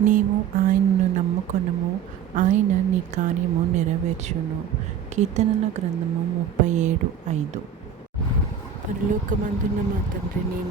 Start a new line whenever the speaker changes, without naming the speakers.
నీవు ఆయనను నమ్ముకొనుము ఆయన నీ కార్యము నెరవేర్చును. కీర్తనల గ్రంథము ముప్పై ఏడు ఐదు. పరలోకమందున్న మా తండ్రి నీ